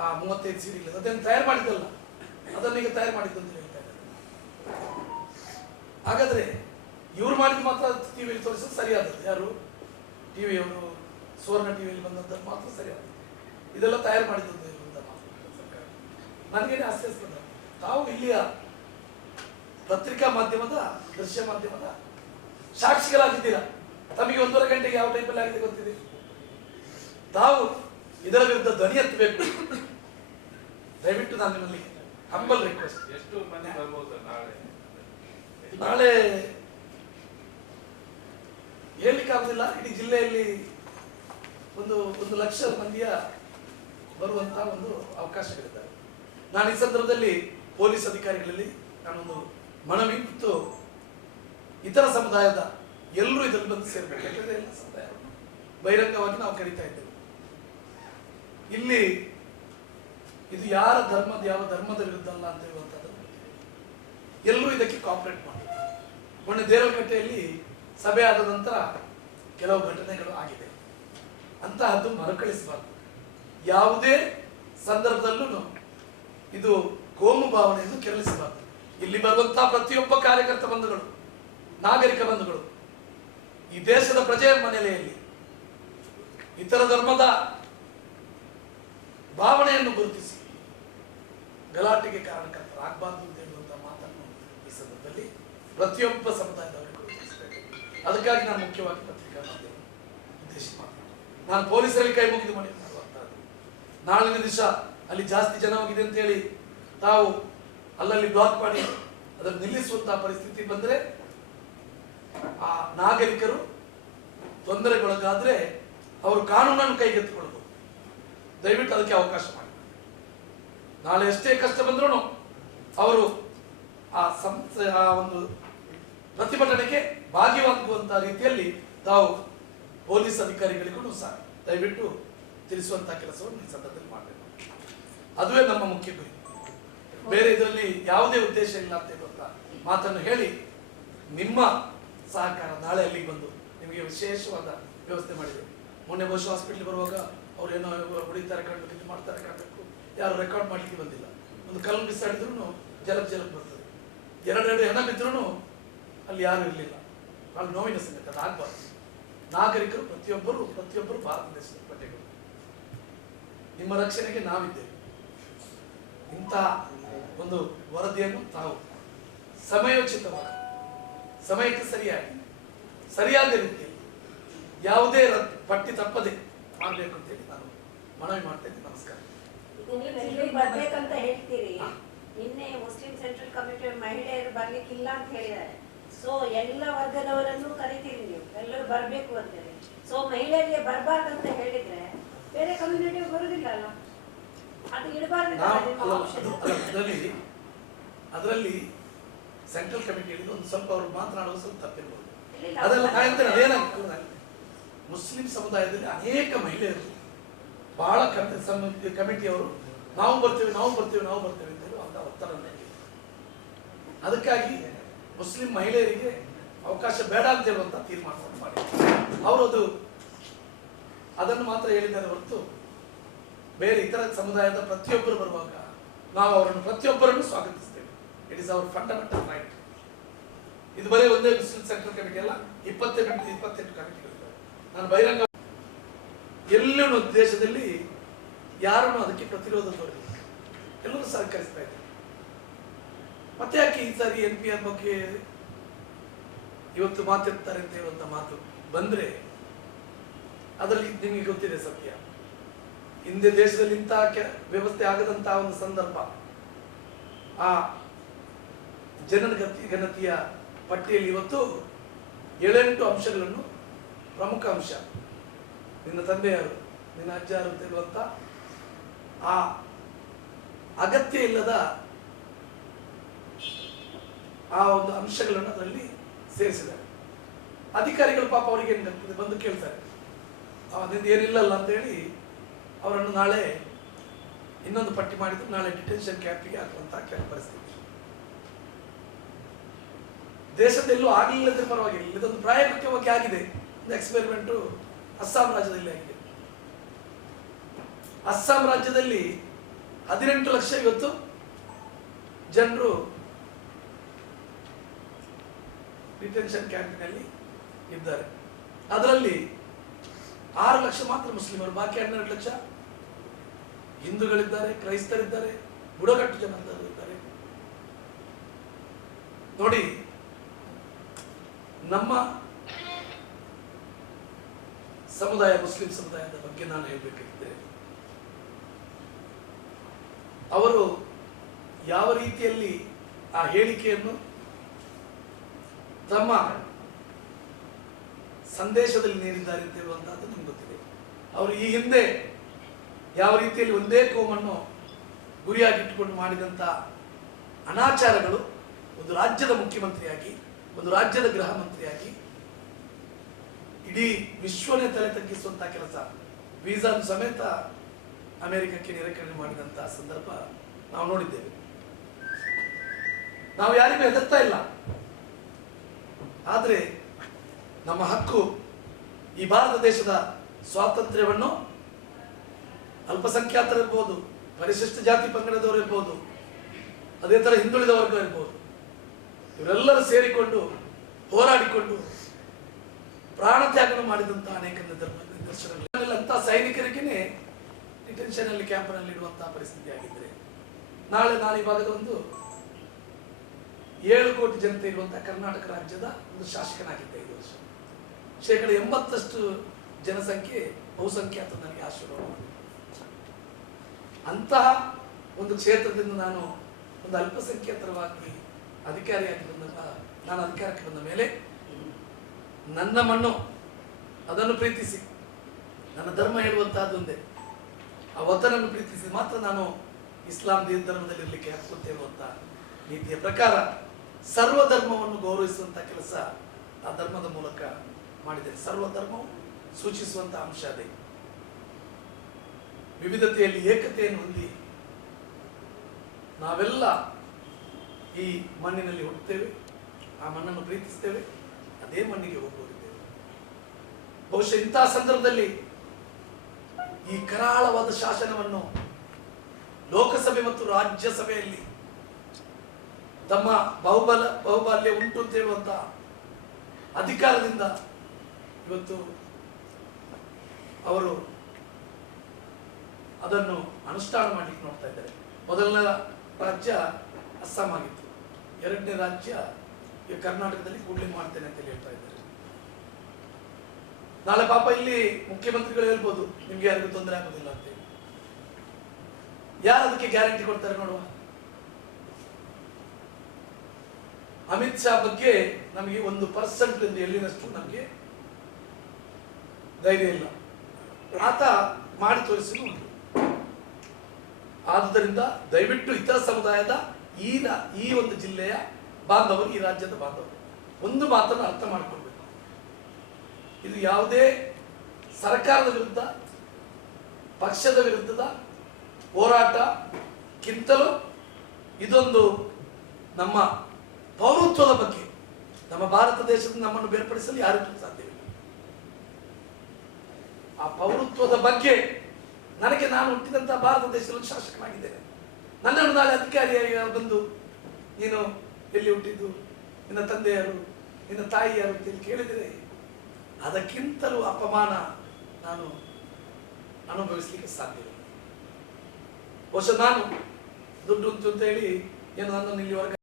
35 ಸೀರೆಗಳು ಅದನ್ನು ತಯಾರು ಮಾಡಿದ್ದಲ್ಲ, ಅದನ್ನೀಗ ತಯಾರು ಮಾಡಿದ್ದು ಅಂತ ಹೇಳ್ತಾ ಇದ್ದಾರೆ. ಹಾಗಾದ್ರೆ ಇವ್ರು ಮಾಡಿದ್ದು ಮಾತ್ರ ಟಿವಿಯಲ್ಲಿ ತೋರಿಸೋದು ಸರಿಯಾದದ್ದು. ಯಾರು ಟಿವಿಯವರು ಸುವರ್ಣ ಟಿವಿಯಲ್ಲಿ ಬಂದದ್ದು ಮಾತ್ರ ಸರಿಯಾದ, ಇದೆಲ್ಲ ತಯಾರು ಮಾಡಿದ್ದು ಅಂತ ಮಾತ್ರ ಸರ್ಕಾರ. ನನಗೇನೆ ಹಾಸ್ಯಾಸ್ಪದ, ತಾವು ಇಲ್ಲಿಯ ಪತ್ರಿಕಾ ಮಾಧ್ಯಮದ ದೃಶ್ಯ ಮಾಧ್ಯಮದ ಸಾಕ್ಷಿಗಳಾಗಿದ್ದೀರಾ. ತಮಗೆ 1.5 ಗಂಟೆಗೆ ಯಾವ ಟೈಪಲ್ಲಿ ಆಗಿದೆ ಗೊತ್ತಿದೆ. ತಾವು ಇದರ ವಿರುದ್ಧ ಧ್ವನಿ ಎತ್ತಬೇಕು. ದಯವಿಟ್ಟು ನಾನು ನಿಮ್ಮಲ್ಲಿ ಹಂಬಲ್ ರಿಕ್ವೆಸ್ಟ್. ಎಷ್ಟು ಮಂದಿ ಬರ್ಬೋದು ನಾಳೆ ಹೇಳಲಿಕ್ಕೆ ಆಗುದಿಲ್ಲ. ಇಡೀ ಜಿಲ್ಲೆಯಲ್ಲಿ ಒಂದು ಲಕ್ಷ ಮಂದಿಯ ಬರುವಂತಹ ಒಂದು ಅವಕಾಶಗಳಿದ್ದಾವೆ. ನಾನು ಈ ಸಂದರ್ಭದಲ್ಲಿ ಪೊಲೀಸ್ ಅಧಿಕಾರಿಗಳಲ್ಲಿ ನಾನೊಂದು ಮನವಿ ಮತ್ತು ಇತರ ಸಮುದಾಯದ ಎಲ್ಲರೂ ಇದರಲ್ಲಿ ಬಂದು ಸೇರ್ಬೇಕು. ಯಾಕಂದ್ರೆ ಎಲ್ಲ ಸಮುದಾಯವನ್ನು ಬಹಿರಂಗವಾಗಿ ನಾವು ಕರೀತಾ ಇದ್ದೇವೆ. ಇಲ್ಲಿ ಇದು ಯಾರ ಧರ್ಮದ ಯಾವ ಧರ್ಮದ ವಿರುದ್ಧ ಅಲ್ಲ ಅಂತ ಹೇಳುವಂಥದ್ದು ಎಲ್ಲರೂ ಇದಕ್ಕೆ ಕಾಪರೇಟ್ ಮಾಡಿ. ಮೊನ್ನೆ ದೇವರಕಟ್ಟೆಯಲ್ಲಿ ಸಭೆ ಆದ ನಂತರ ಕೆಲವು ಘಟನೆಗಳು ಆಗಿದೆ. ಅಂತಹದ್ದು ಮರುಕಳಿಸಬಾರದು. ಯಾವುದೇ ಸಂದರ್ಭದಲ್ಲೂ ಇದು ಕೋಮು ಭಾವನೆಯನ್ನು ಕೆರಳಿಸಬಾರದು. ಇಲ್ಲಿ ಬರುವಂತಹ ಪ್ರತಿಯೊಬ್ಬ ಕಾರ್ಯಕರ್ತ ಬಂಧುಗಳು, ನಾಗರಿಕ ಬಂಧುಗಳು, ಈ ದೇಶದ ಪ್ರಜೆಯ ಮನೆಯಲ್ಲಿ ಇತರ ಧರ್ಮದ ಭಾವನೆಯನ್ನು ಗುರುತಿಸಿ ಗಲಾಟೆಗೆ ಕಾರಣಕರ್ತರಾಗಬಾರದು ಅಂತ ಹೇಳುವಂತಹ ಮಾತನ್ನು ಈ ಸಂದರ್ಭದಲ್ಲಿ ಪ್ರತಿಯೊಬ್ಬ ಸಮುದಾಯದವರಿಗೂ ಗುರುತಿಸಬೇಕು. ಅದಕ್ಕಾಗಿ ನಾನು ಮುಖ್ಯವಾಗಿ ಪತ್ರಿಕಾ ಮಾಧ್ಯಮ ಉದ್ದೇಶಿಸಿ ಮಾತನಾಡಿ, ನಾನು ಪೊಲೀಸರಲ್ಲಿ ಕೈ ಮುಗಿದು ಮಾಡುವಂತಹದ್ದು. ನಾಳಿನ ದಿವಸ ಅಲ್ಲಿ ಜಾಸ್ತಿ ಜನ ಹೋಗಿದೆ ಅಂತ ಹೇಳಿ ತಾವು ಅಲ್ಲಲ್ಲಿ ಬ್ಲಾಕ್ ಮಾಡಿ ಅದನ್ನು ನಿಲ್ಲಿಸುವಂತಹ ಪರಿಸ್ಥಿತಿ ಬಂದರೆ ಆ ನಾಗರಿಕರು ತೊಂದರೆಗೊಳಗಾದ್ರೆ ಅವರು ಕಾನೂನನ್ನು ಕೈಗೆತ್ತಿಕೊಳ್ಳಬಹುದು. ದಯವಿಟ್ಟು ಅದಕ್ಕೆ ಅವಕಾಶ ಮಾಡಿ. ನಾಳೆ ಎಷ್ಟೇ ಕಷ್ಟ ಬಂದ್ರೂ ಅವರು ಆ ಒಂದು ಪ್ರತಿಭಟನೆಗೆ ಭಾಗಿಯಾಗುವಂತಹ ರೀತಿಯಲ್ಲಿ ತಾವು ಪೊಲೀಸ್ ಅಧಿಕಾರಿಗಳಿಗೂ ಸಹ ದಯವಿಟ್ಟು ತಿಳಿಸುವಂತಹ ಕೆಲಸವನ್ನು ಈ ಸಂದರ್ಭದಲ್ಲಿ ಮಾಡಬೇಕು. ಅದುವೇ ನಮ್ಮ ಮುಖ್ಯ ಗುರಿ. ಬೇರೆ ಇದರಲ್ಲಿ ಯಾವುದೇ ಉದ್ದೇಶ ಇಲ್ಲ ಅಂತ ಹೇಳುವಂತ ಮಾತನ್ನು ಹೇಳಿ, ನಿಮ್ಮ ಸಹಕಾರ ನಾಳೆ ಅಲ್ಲಿಗೆ ಬಂದು ನಿಮಗೆ ವಿಶೇಷವಾದ ವ್ಯವಸ್ಥೆ ಮಾಡಿದೆ. ಮೊನ್ನೆ ಬಹುಶಃ ಹಾಸ್ಪಿಟ್ಲಿಗೆ ಬರುವಾಗ ಅವ್ರು ಏನೋ ಹೊಡಿತಾರೆ ಕಾಣಬೇಕು, ಇದು ಮಾಡ್ತಾರೆ ಕಾಣಬೇಕು, ಯಾರು ರೆಕಾರ್ಡ್ ಮಾಡಲಿಕ್ಕೆ ಬಂದಿಲ್ಲ. ಒಂದು ಕಲ್ಲು ಬಿಸಾಡಿದ್ರು ಜಲಕ್ಕೆ ಬರ್ತದೆ, ಎರಡೆರಡು ಹೆಣ ಬಿದ್ರೂ ಅಲ್ಲಿ ಯಾರು ಇರಲಿಲ್ಲ. ಭಾಳ ನೋವಿನ ಸಂಗತಿ. ಅದು ಆಗಬಾರ್ದು. ನಾಗರಿಕರು ಪ್ರತಿಯೊಬ್ಬರು ಭಾರತ ದೇಶದ ಪ್ರಜೆಗಳು. ನಿಮ್ಮ ರಕ್ಷಣೆಗೆ ನಾವಿದ್ದೇವೆ. ಇಂತಹ ಒಂದು ವರದಿಯನ್ನು ತಾವು ಸಮಯೋಚಿತವಾಗಿ, ಸಮಯಕ್ಕೆ ಸರಿಯಾದ ರೀತಿಯಲ್ಲಿ ಯಾವುದೇ ಪಟ್ಟಿ ತಪ್ಪದೆ ಮಾಡಬೇಕು ಅಂತೇಳಿ ನಾನು ಮನವಿ ಮಾಡ್ತೇನೆ. ನಮಸ್ಕಾರ. ಬರ್ಬೇಕಂತ ಹೇಳ್ತೀರಿ. ನಿನ್ನೆ ಮುಸ್ಲಿಂ ಸೆಂಟ್ರಲ್ ಕಮಿಟಿ ಮಹಿಳೆಯರು ಬರ್ಲಿಕ್ಕಿಲ್ಲ ಅಂತ ಹೇಳಿದ್ದಾರೆ. ಸೊ ಎಲ್ಲ ವರ್ಗದವರನ್ನು ಕರಿತೀರಿ ನೀವು, ಎಲ್ಲರೂ ಬರ್ಬೇಕು ಅಂತೇಳಿ. ಸೊ ಮಹಿಳೆಯರಿಗೆ ಬರಬಾರ್ದಂತ ಹೇಳಿದ್ರೆ ಬೇರೆ ಕಮ್ಯುನಿಟಿ ಬರುದಿಲ್ಲ ಅಲ್ಲ, ಅದು ಇಡಬಾರ್ದು. ಅದರಲ್ಲಿ ಸೆಂಟ್ರಲ್ ಕಮಿಟಿ ಒಂದು ಸ್ವಲ್ಪ ಅವರು ಮಾತನಾಡುವ ಸ್ವಲ್ಪ ತಪ್ಪಿರ್ಬೋದು. ಅದೆಲ್ಲ ಮುಸ್ಲಿಂ ಸಮುದಾಯದಲ್ಲಿ ಅನೇಕ ಮಹಿಳೆಯರು ಬಹಳ ಕಮಿಟಿಯವರು ನಾವು ಬರ್ತೇವೆ ಅಂತ ಹೇಳುವಂತ ಒತ್ತಡ. ಅದಕ್ಕಾಗಿ ಮುಸ್ಲಿಂ ಮಹಿಳೆಯರಿಗೆ ಅವಕಾಶ ಬೇಡ ಅಂತ ಹೇಳುವಂತ ತೀರ್ಮಾನವನ್ನು ಮಾಡಿ ಅವರು ಅದನ್ನು ಮಾತ್ರ ಹೇಳಿದ್ದಾರೆ ಹೊರತು ಬೇರೆ ಇತರ ಸಮುದಾಯದ ಪ್ರತಿಯೊಬ್ಬರು ಬರುವಾಗ ನಾವು ಅವರನ್ನು ಪ್ರತಿಯೊಬ್ಬರನ್ನು ಸ್ವಾಗತಿಸ್ತೇವೆ. It is our fundamental right. ಇದು ಬರೀ ಒಂದೇ ಮುಸ್ಲಿಂ ಸೆಂಟ್ರಲ್ ಕಮಿಟಿ ಅಲ್ಲ, 28 ಕಮಿಟಿಗಳಿವೆ. ನಾನು ಬಹಿರಂಗ ಎಲ್ಲೂ ದೇಶದಲ್ಲಿ ಯಾರನ್ನು ಅದಕ್ಕೆ ಪ್ರತಿರೋಧ ತೋರಿಲ್ಲ, ಎಲ್ಲರೂ ಸಹಕರಿಸ್ತಾ ಇದ್ದಾರೆ. ಮತ್ತೆ ಯಾಕೆ ಈ ಸಾರಿ NPR ಬಗ್ಗೆ ಇವತ್ತು ಮಾತಾಡ್ತಾರೆ ಅಂತ ಹೇಳುವಂತ ಮಾತು ಬಂದ್ರೆ ಅದರಲ್ಲಿ ನಿಮಗೆ ಗೊತ್ತಿದೆ ಸತ್ಯ. ಹಿಂದೆ ದೇಶದಲ್ಲಿ ಇಂತಹ ವ್ಯವಸ್ಥೆ ಆಗದಂತಹ ಒಂದು ಸಂದರ್ಭ ಆ ಜನಗಣತಿಯ ಪಟ್ಟಿಯಲ್ಲಿ ಇವತ್ತು 7-8 ಅಂಶಗಳನ್ನು, ಪ್ರಮುಖ ಅಂಶ ನಿನ್ನ ತಂದೆ ಯಾರು, ನಿನ್ನ ಅಜ್ಜ ಯಾರು ಅಂತ ಹೇಳುವಂತ ಆ ಅಗತ್ಯ ಇಲ್ಲದ ಆ ಒಂದು ಅಂಶಗಳನ್ನು ಅದರಲ್ಲಿ ಸೇರಿಸಿದ್ದಾರೆ. ಅಧಿಕಾರಿಗಳು ಪಾಪ ಅವರಿಗೆ ಬಂದು ಕೇಳ್ತಾರೆ, ನಿಂದ ಏನಿಲ್ಲಲ್ಲ ಅಂತ ಹೇಳಿ ಅವರನ್ನು ನಾಳೆ ಇನ್ನೊಂದು ಪಟ್ಟಿ ಮಾಡಿದ್ರು, ನಾಳೆ ಡಿಟೆನ್ಷನ್ ಕ್ಯಾಂಪಿಗೆ ಹಾಕುವಂತಹ ಪರಿಸ್ಥಿತಿ. ದೇಶದಲ್ಲೂ ಆಗಲಿಲ್ಲದ್ರೆ ಪರವಾಗಿಲ್ಲ, ಇದೊಂದು ಪ್ರಾಯೋಗಿಕವಾಗಿ ಆಗಿದೆ. ಒಂದು ಎಕ್ಸ್ಪೆರಿಮೆಂಟು ಅಸ್ಸಾಂ ರಾಜ್ಯದಲ್ಲಿ ಆಗಿದೆ. ಅಸ್ಸಾಂ ರಾಜ್ಯದಲ್ಲಿ 18 ಲಕ್ಷ ಇವತ್ತು ಜನರು ಡಿಟೆನ್ಷನ್ ಕ್ಯಾಂಪಿನಲ್ಲಿ ಇದ್ದಾರೆ. ಅದರಲ್ಲಿ 6 ಲಕ್ಷ ಮಾತ್ರ ಮುಸ್ಲಿಮರು, ಬಾಕಿ 12 ಲಕ್ಷ ಹಿಂದೂಗಳಿದ್ದಾರೆ, ಕ್ರೈಸ್ತರಿದ್ದಾರೆ, ಬುಡಕಟ್ಟು ಜನಾಂಗದವರಿದ್ದಾರೆ. ನೋಡಿ, ನಮ್ಮ ಸಮುದಾಯ, ಮುಸ್ಲಿಂ ಸಮುದಾಯದ ಬಗ್ಗೆ ನಾನು ಹೇಳಬೇಕಿದ್ದೆ. ಅವರು ಯಾವ ರೀತಿಯಲ್ಲಿ ಆ ಹೇಳಿಕೆಯನ್ನು ತಮ್ಮ ಸಂದೇಶದಲ್ಲಿ ನೀಡಿದ್ದಾರೆ ಅಂತ ಹೇಳುವಂತಹದ್ದು ನಮ್ಗೆ ಗೊತ್ತಿದೆ. ಅವರು ಈ ಹಿಂದೆ ಯಾವ ರೀತಿಯಲ್ಲಿ ಒಂದೇ ಕೋಮನ್ನು ಗುರಿಯಾಗಿಟ್ಟುಕೊಂಡು ಮಾಡಿದಂಥ ಅನಾಚಾರಗಳು, ಒಂದು ರಾಜ್ಯದ ಮುಖ್ಯಮಂತ್ರಿಯಾಗಿ, ಒಂದು ರಾಜ್ಯದ ಗೃಹ ಮಂತ್ರಿಯಾಗಿ ಇಡೀ ವಿಶ್ವನೇ ತಲೆ ತಗ್ಗಿಸುವಂತ ಕೆಲಸ, ವೀಸಾ ಸಮೇತ ಅಮೆರಿಕಕ್ಕೆ ನಿರಾಕರಣೆ ಮಾಡಿದಂತಹ ಸಂದರ್ಭ ನಾವು ನೋಡಿದ್ದೇವೆ. ನಾವು ಯಾರಿಗೂ ಹೆದರ್ತಾ ಇಲ್ಲ, ಆದರೆ ನಮ್ಮ ಹಕ್ಕು, ಈ ಭಾರತ ದೇಶದ ಸ್ವಾತಂತ್ರ್ಯವನ್ನು ಅಲ್ಪಸಂಖ್ಯಾತರಿರ್ಬೋದು, ಪರಿಶಿಷ್ಟ ಜಾತಿ ಪಂಗಡದವರು ಇರ್ಬೋದು, ಅದೇ ತರ ಹಿಂದುಳಿದ ವರ್ಗ ಇರ್ಬೋದು, ಇವರೆಲ್ಲರೂ ಸೇರಿಕೊಂಡು ಹೋರಾಡಿಕೊಂಡು ಪ್ರಾಣ ತ್ಯಾಗ ಮಾಡಿದಂತಹ ಅನೇಕ ನಿದರ್ಶನಗಳು. ಅಂತ ಸೈನಿಕರಿಗೇನೆ ಡಿಟೆನ್ಷನ್ ಅಲ್ಲಿ ಕ್ಯಾಂಪ್ನಲ್ಲಿ ಇಡುವಂತಹ ಪರಿಸ್ಥಿತಿ ಆಗಿದ್ರೆ, ನಾಳೆ ಈ ಭಾಗದ ಒಂದು 7 ಕೋಟಿ ಜನತೆ ಇರುವಂತಹ ಕರ್ನಾಟಕ ರಾಜ್ಯದ ಒಂದು ಶಾಸಕನಾಗಿದ್ದೆ 5 ವರ್ಷ. 80% ಜನಸಂಖ್ಯೆ ಬಹುಸಂಖ್ಯಾತ ನನಗೆ ಆಶೀರ್ವಾದ. ಅಂತಹ ಒಂದು ಕ್ಷೇತ್ರದಿಂದ ನಾನು ಒಂದು ಅಲ್ಪಸಂಖ್ಯಾತರವಾಗಿ ಅಧಿಕಾರಿಯಾಗಿ ಬಂದಾಗ, ನಾನು ಅಧಿಕಾರಕ್ಕೆ ಬಂದ ಮೇಲೆ ನನ್ನ ಮಣ್ಣು ಅದನ್ನು ಪ್ರೀತಿಸಿ, ನನ್ನ ಧರ್ಮ ಹೇಳುವಂತಹದ್ದೊಂದೇ, ಆ ವತನನ್ನು ಪ್ರೀತಿಸಿ ಮಾತ್ರ ನಾನು ಇಸ್ಲಾಂ ಧರ್ಮದಲ್ಲಿ ಇರಲಿಕ್ಕೆ ಹಕ್ಕುಂತ ಹೇಳುವಂತ ನೀತಿಯ ಪ್ರಕಾರ ಸರ್ವಧರ್ಮವನ್ನು ಗೌರವಿಸುವಂತ ಕೆಲಸ ಆ ಧರ್ಮದ ಮೂಲಕ ಮಾಡಿದ್ದೇನೆ. ಸರ್ವಧರ್ಮವು ಸೂಚಿಸುವಂತ ಅಂಶ ಅದೇ. ವಿವಿಧತೆಯಲ್ಲಿ ಏಕತೆಯನ್ನು ಹೊಂದಿ ನಾವೆಲ್ಲ ಈ ಮಣ್ಣಿನಲ್ಲಿ ಹುಟ್ಟುತ್ತೇವೆ, ಆ ಮಣ್ಣನ್ನು ಪ್ರೀತಿಸ್ತೇವೆ, ಅದೇ ಮಣ್ಣಿಗೆ ಹೋಗುತ್ತಿದ್ದೇವೆ. ಬಹುಶಃ ಇಂತಹ ಸಂದರ್ಭದಲ್ಲಿ ಈ ಕರಾಳವಾದ ಶಾಸನವನ್ನು ಲೋಕಸಭೆ ಮತ್ತು ರಾಜ್ಯಸಭೆಯಲ್ಲಿ ತಮ್ಮ ಬಹುಬಾಲ್ಯ ಉಂಟು ಅಂತ ಹೇಳುವಂತ ಅಧಿಕಾರದಿಂದ ಇವತ್ತು ಅವರು ಅದನ್ನು ಅನುಷ್ಠಾನ ಮಾಡಲಿಕ್ಕೆ ನೋಡ್ತಾ ಇದ್ದಾರೆ. ಮೊದಲನೇ ರಾಜ್ಯ ಅಸ್ಸಾಂ ಆಗಿತ್ತು, 2ನೇ ರಾಜ್ಯ ಈಗ ಕರ್ನಾಟಕದಲ್ಲಿ ಕೂಡ್ಲಿಂಗ್ ಮಾಡ್ತೇನೆ ಅಂತ ಹೇಳ್ತಾ ಇದ್ದಾರೆ. ನಾಳೆ ಪಾಪ ಇಲ್ಲಿ ಮುಖ್ಯಮಂತ್ರಿಗಳು ಹೇಳ್ಬೋದು ನಿಮ್ಗೆ ಯಾರಿಗೂ ತೊಂದರೆ ಆಗೋದಿಲ್ಲ ಅಂತ. ಯಾರು ಅದಕ್ಕೆ ಗ್ಯಾರಂಟಿ ಕೊಡ್ತಾರೆ ನೋಡುವ. ಅಮಿತ್ ಶಾ ಬಗ್ಗೆ ನಮಗೆ 1% ಎಂದು ಎಲ್ಲಿನಷ್ಟು ನಮಗೆ ಧೈರ್ಯ ಇಲ್ಲ. ಆತ ಮಾಡಿ ತೋರಿಸಿದ್ರು ಉಂಟು. ಆದುದರಿಂದ ದಯವಿಟ್ಟು ಇತರ ಸಮುದಾಯದ ಈ ಒಂದು ಜಿಲ್ಲೆಯ ಬಾಂಧವರು, ಈ ರಾಜ್ಯದ ಬಾಂಧವರು ಒಂದು ಮಾತನ್ನು ಅರ್ಥ ಮಾಡಿಕೊಳ್ಬೇಕು. ಇದು ಯಾವುದೇ ಸರ್ಕಾರದ ವಿರುದ್ಧ, ಪಕ್ಷದ ವಿರುದ್ಧದ ಹೋರಾಟಕ್ಕಿಂತಲೂ ಇದೊಂದು ನಮ್ಮ ಪೌರತ್ವದ ಬಗ್ಗೆ, ನಮ್ಮ ಭಾರತ ದೇಶದ ನಮ್ಮನ್ನು ಬೇರ್ಪಡಿಸಲು ಯಾರಿಗೂ ಸಾಧ್ಯವಿಲ್ಲ. ಆ ಪೌರತ್ವದ ಬಗ್ಗೆ ನಾನು ಹುಟ್ಟಿದಂತಹ ಭಾರತ ದೇಶದಲ್ಲಿ ಶಾಸಕನಾಗಿದ್ದೇನೆ. ನನ್ನನ್ನು ನಾಳೆ ಅಧಿಕಾರಿಯಾಗಿ ಬಂದು ನೀನು ಎಲ್ಲಿ ಹುಟ್ಟಿದ್ದು, ನಿನ್ನ ತಂದೆ ಯಾರು, ನಿನ್ನ ತಾಯಿ ಯಾರು ಅಂತ ಕೇಳಿದರೆ ಅದಕ್ಕಿಂತಲೂ ಅಪಮಾನ ನಾನು ಅನುಭವಿಸಲಿಕ್ಕೆ ಸಾಧ್ಯವಿಲ್ಲ. ಬಹುಶಃ ನಾನು ದುಡ್ಡು ಅಂತ ಹೇಳಿ ಏನು ನನ್ನನ್ನು ಇಲ್ಲಿವರೆಗೆ